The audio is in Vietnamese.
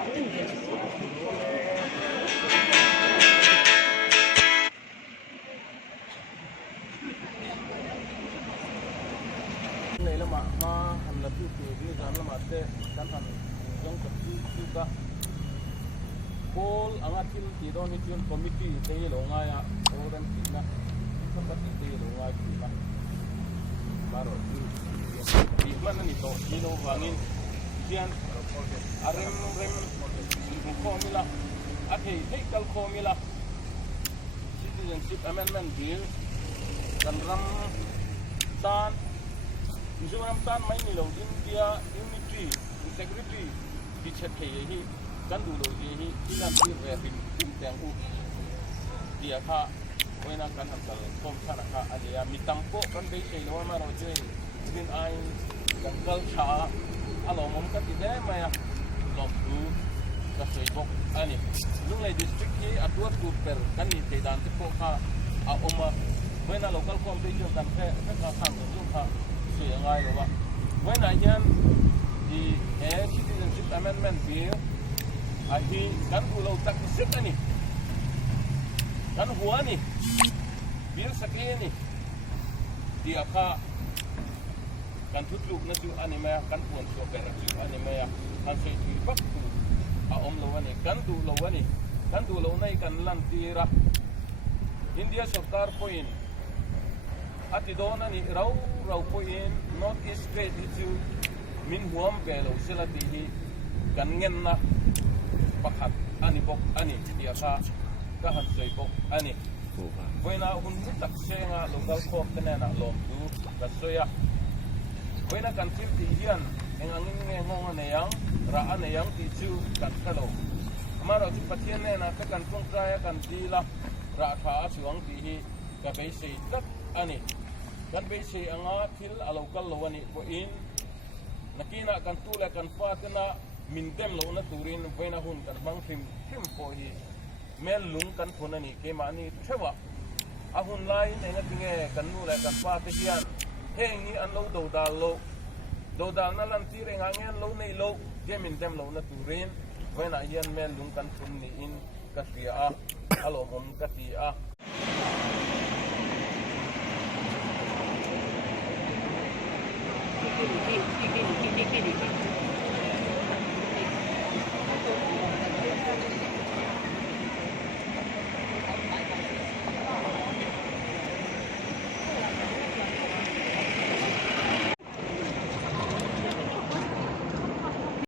này là mà hành là thứ đi làm là mà thế căn hành trong tập thứ cả Paul ang atin tiro ni Jun committee te lo nga ya oran tina kapati te lo nga tina maro di mana ni to dino wangin dian arem ko mila ate tekal ko mila citizenship amendment bill dan ram tan Mizoram tan mai ni lo India unity integrity di chat ke hi kan du lo hi kinan ti re bin teng u dia kha oina kan han kal kom thana kha alia mitampo kan be sei lo ma ro je din ai kan kal cha alo mom ka ti de ma ya lo tu ka sei bok ani lung lai district hi atua tu per kan ni te dan ti ko kha a oma oina local competition kan phe ka khang lu kha sei ngai lo ba oina yan di citizenship amendment bill ahi kan ulau tak sik ani kan huwa ni bil sakye ni dia ka kan tutluk na ju ani ma kan puan so per ju ani ma kan sei ti pak tu a om lo ani kan du lo nai kan lan tira India sarkar point ati dona ni rau point north east state ju min huam pe lo selati hi kan ngen na pakhat ani bok ani dia ka han sei bok ani voina hun tak senga local court kana na lom tu ka soya voina kan tim ti hian engangin nge ngong ane yang ra ane yang ti chu kan kalo amaro chu pathian ne na ka kan tong kaya kan dila ra tha chuang ti hi ka be sei tak ani kan be sei anga thil a local lo ani ko in nakina kan tu la kan pa kana min dem lo na turin voina hun kan bang thim po hi mel lung kan phona ni ke mani thewa a hun lai nei na tinge kan nu la kan pa te hian heng ni an lo do dal na lan ti re nga ngen lo nei lo ke min dem lo na turin voina hian mel lung kan phun ni in ka tia a alo mom ka ti a Kiki